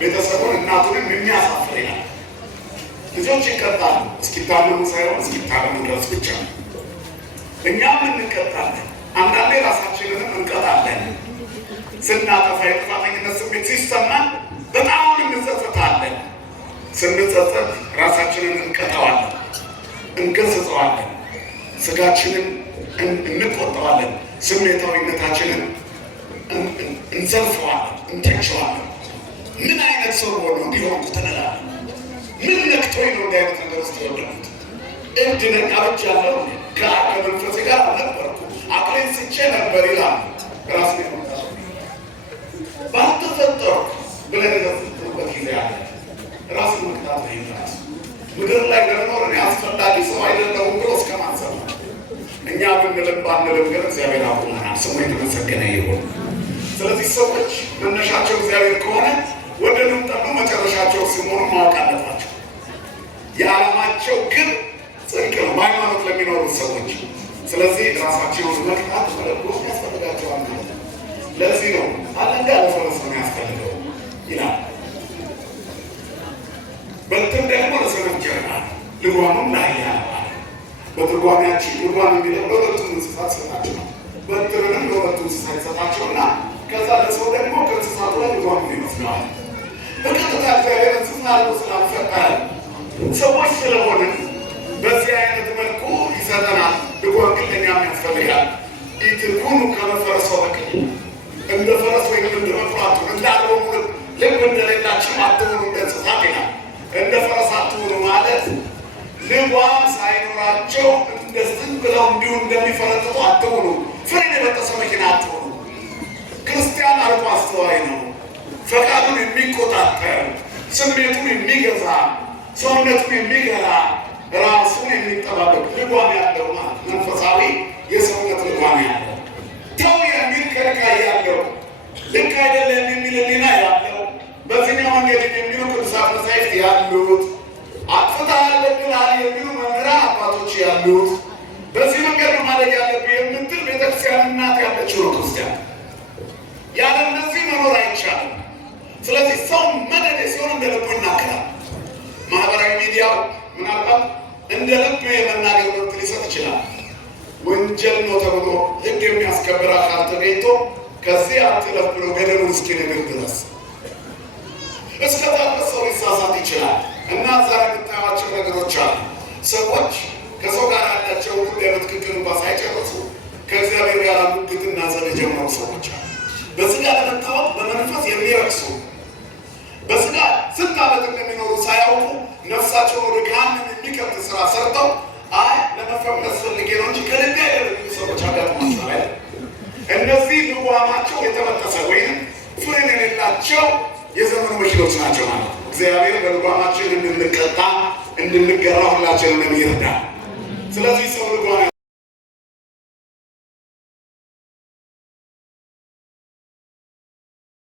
ቤተሰቡን እናቱንም የሚያሳፍር ይላል። ልጆች ይቀጣሉ እስኪታመሙ እስኪታመኑ ሳይሆን እስኪታመኑ ድረስ ብቻ ነው። እኛም እንቀጣለን፣ አንዳንዴ ራሳችንንም እንቀጣለን። ስናጠፋ የጥፋተኝነት ስሜት ሲሰማን በጣም እንጸጸታለን። ስንጸጸት ራሳችንን እንቀጣዋለን፣ እንገስጸዋለን፣ ስጋችንን እንቆጠዋለን፣ ስሜታዊነታችንን እንዘልፈዋለን፣ እንተቸዋለን። ምን አይነት ሰው ሆኖ እንዲሆን ትንላለን? ምን ነክቶኝ ነው እንዲህ አይነት ነገር ውስጥ የወደቁት? እብድ ነኝ አብጃለሁ፣ ከመንፈሴ ጋር አልነበርኩ፣ አቅሌን ስቼ ነበር ይላል። ራስ ባልተፈጠሩ ብለን የዘፍትበት ጊዜ አለ። ራስ መቅጣት ይራስ ምድር ላይ ለመኖር እኔ አስፈላጊ ሰው አይደለሁም ብሎ እስከ ማሰብ ነው። እኛ ብንልም ባንልም ግን እግዚአብሔር አቁመናል። ስሙ የተመሰገነ ይሁን። ስለዚህ ሰዎች መነሻቸው እግዚአብሔር ከሆነ ወደንም ጠሉ መጨረሻቸው ሲሆኑ ማወቅ አለባቸው። የዓላማቸው ግን ጽድቅ ነው በሃይማኖት ለሚኖሩ ሰዎች። ስለዚህ ራሳቸውን መቅጣት መለኮት ያስፈልጋቸዋል ማለት ነው። ለዚህ ነው አለንጋ ለፈረስ ነው የሚያስፈልገው ይላል። በትር ደግሞ ለሰነፍ ጀርባ ልጓሙም ለአህያ ነው። በትርጓሜያችን ልጓም የሚለው ለሁለቱም እንስሳት ሰጣቸው ነው። በትርንም ለሁለቱም እንስሳት ይሰጣቸውና ከዛ ለሰው ደግሞ ከእንስሳቱ ላይ ልጓም ይመስለዋል። በቀጥታ እግዚአብሔር እንስሳ አድርጎ ስላልፈጠረ ሰዎች ስለሆነ በዚህ አይነት መልኩ ይሰጠናል። ልጓም ግን ለእኛም ያስፈልጋል። ኢትኩኑ ከመ ፈረሰ በቅል፣ እንደ ፈረስ ወይም እንደ በቅሎ አትሁኑ፣ እንዳልሆኑ ልብ እንደሌላችሁ አትሁኑ እንደ እንስሳት ይላል። እንደ ፈረስ አትሁኑ ማለት ልጓም ሳይኖራቸው እንደ ዝም ብለው እንዲሁ እንደሚፈረጥጡ አትሁኑ። ፍሬን የበጠሰ መኪና አትሁኑ። ክርስቲያን አርቆ አስተዋይ ነው። ፈቃዱን የሚቆጣጠር፣ ስሜቱን የሚገዛ፣ ሰውነቱን የሚገራ፣ ራሱን የሚጠባበቅ ልጓም ያለው ማለት መንፈሳዊ የሰውነት ልጓም ያለው፣ ተው የሚል ከልካይ ያለው፣ ልክ አይደለም የሚል ሕሊና ያለው፣ በዚህኛው መንገድ የሚሉ ቅዱሳት መጻሕፍት ያሉት፣ አጥፍተሃል በድለሃል የሚሉ መምህራን አባቶች ያሉት፣ በዚህ መንገድ ነው ማድረግ ያለብህ የምትል ቤተክርስቲያን እናት ያለችው ነው ክርስቲያን። ያለ እነዚህ መኖር አይቻልም። ስለዚህ ሰው መደዴ ሲሆን እንደ ልቡ ይናገራል። ማህበራዊ ሚዲያው ምናልባት እንደ ልብ የመናገር መብት ሊሰጥ ይችላል። ወንጀል ነው ተብሎ ሕግ የሚያስከብር አካል ተገኝቶ ከዚህ አትለፍ ብሎ ገደሉን እስኪነግር ድረስ እስከዛ ድረስ ሰው ሊሳሳት ይችላል። እና ዛሬ የምታያቸው ነገሮች አሉ። ሰዎች ከሰው ጋር ያላቸው ጉዳይ በትክክል እንኳ ሳይጨርሱ ከእግዚአብሔር ጋር ሙግትና ዘር የጀመሩ ሰዎች አሉ። በስጋ ለመታወቅ በመንፈስ የሚረክሱ፣ በስጋ ስንት ዓመት እንደሚኖሩ ሳያውቁ ነፍሳቸውን ወደ ገሃነም የሚከት ስራ ሰርተው አይ ለመፈመስ ፈልጌ ነው እንጂ ከልቤ አይደለም የሚሉ ሰዎች አጋጥሟቸዋል። እነዚህ ልጓማቸው የተበጠሰ ወይም ፍሬን የሌላቸው የዘመኑ መኪኖች ናቸው ማለት ነው። እግዚአብሔር በልጓማችን እንድንቀጣ እንድንገራ ሁላችንን ይርዳል። ስለዚህ ሰው